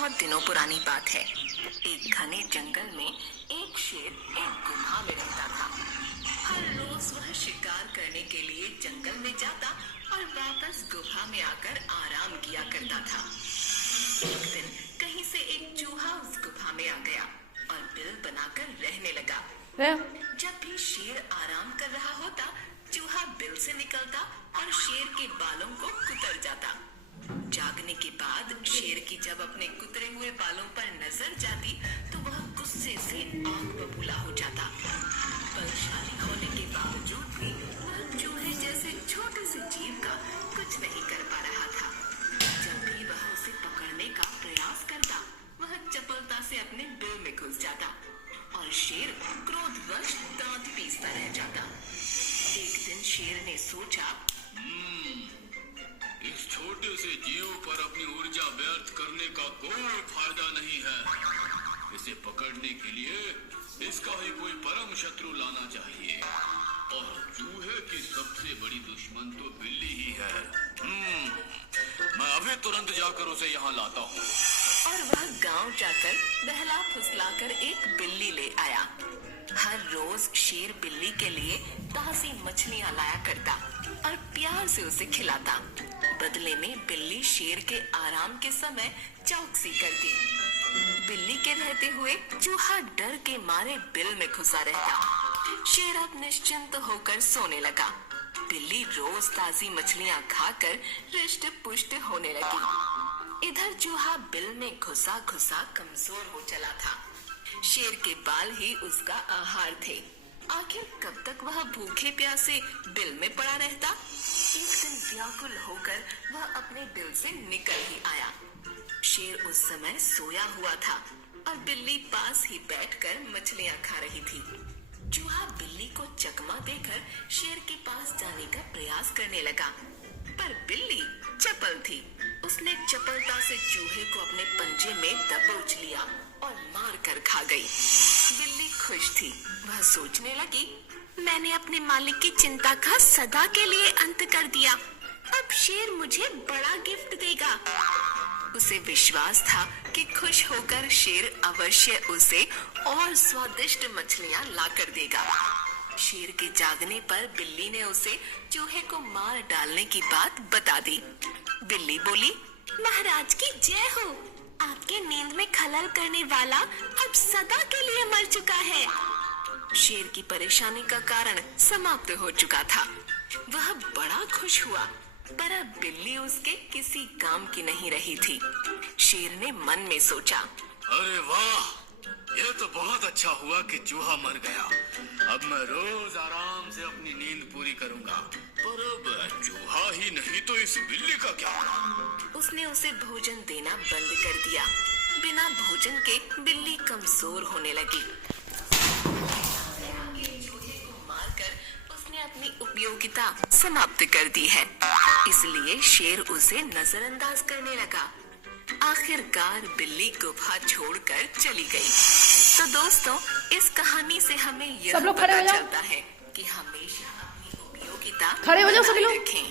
बहुत दिनों पुरानी बात है। एक घने जंगल में एक शेर एक गुफा में रहता था। हर रोज वह शिकार करने के लिए जंगल में जाता और वापस गुफा में आकर आराम किया करता था। एक दिन कहीं से एक चूहा उस गुफा में आ गया और बिल बनाकर रहने लगा। जब भी शेर आराम कर रहा होता, चूहा बिल से निकलता और शेर के बालों को कुतर जाता। जागने के बाद शेर की जब अपने कुतरे हुए बालों पर नजर जाती तो वह गुस्से से आग बबूला हो जाता। बलशाली होने के बावजूद भी वह चूहे जैसे छोटे से जीव का कुछ नहीं कर पा रहा था। जब भी वह उसे पकड़ने का प्रयास करता, वह चपलता से अपने बिल में घुस जाता और शेर क्रोधवश दांत पीसता रह जाता। एक दिन शेर ने सोचा, इस छोटे से जीव पर अपनी ऊर्जा व्यर्थ करने का कोई फायदा नहीं है। इसे पकड़ने के लिए इसका ही कोई परम शत्रु लाना चाहिए और चूहे की सबसे बड़ी दुश्मन तो बिल्ली ही है। मैं अभी तुरंत जाकर उसे यहाँ लाता हूँ। और वह गांव जाकर बहला फुसलाकर एक बिल्ली ले आया। हर रोज शेर बिल्ली के लिए ताजी मछलियाँ लाया करता और प्यार से उसे खिलाता। बदले में बिल्ली शेर के आराम के समय चौकसी करती। बिल्ली के रहते हुए चूहा डर के मारे बिल में घुसा रहता। शेर अब निश्चिंत होकर सोने लगा। बिल्ली रोज ताजी मछलियाँ खाकर रिष्ट पुष्ट होने लगी। इधर चूहा बिल में घुसा घुसा कमजोर हो चला था। शेर के बाल ही उसका आहार थे। आखिर कब तक वह भूखे प्यासे बिल में पड़ा रहता? एक दिन व्याकुल होकर वह अपने बिल से निकल ही आया। शेर उस समय सोया हुआ था और बिल्ली पास ही बैठकर मछलियाँ खा रही थी। चूहा बिल्ली को चकमा देकर शेर के पास जाने का प्रयास करने लगा, पर बिल्ली चपल थी। उसने चपलता से चूहे को अपने पंजे में दबोच लिया और मार कर खा गई। बिल्ली खुश थी। वह सोचने लगी, मैंने अपने मालिक की चिंता का सदा के लिए अंत कर दिया। अब शेर मुझे बड़ा गिफ्ट देगा। उसे विश्वास था कि खुश होकर शेर अवश्य उसे और स्वादिष्ट मछलियाँ ला कर देगा। शेर के जागने पर बिल्ली ने उसे चूहे को मार डालने की बात बता दी। बिल्ली बोली, महाराज की जय हो। आपके नींद में खलल करने वाला अब सदा के लिए मर चुका है। शेर की परेशानी का कारण समाप्त हो चुका था। वह बड़ा खुश हुआ, पर अब बिल्ली उसके किसी काम की नहीं रही थी। शेर ने मन में सोचा, अरे वाह, यह तो बहुत अच्छा हुआ कि चूहा मर गया। अब मैं रोज आराम से अपनी नींद पूरी करूंगा। पर अब चूहा ही नहीं तो इस बिल्ली का क्या? उसने उसे भोजन देना बंद कर दिया। बिना भोजन के बिल्ली कमजोर होने लगी। चूहे को मारकर उसने अपनी उपयोगिता समाप्त कर दी है, इसलिए शेर उसे नजरअंदाज करने लगा। आखिरकार बिल्ली गुफा छोड़कर चली गई। तो दोस्तों, इस कहानी से हमें यह पता चलता है कि हमेशा अपनी उपयोगिता खड़े हो जाओ सभी लोग। रखें।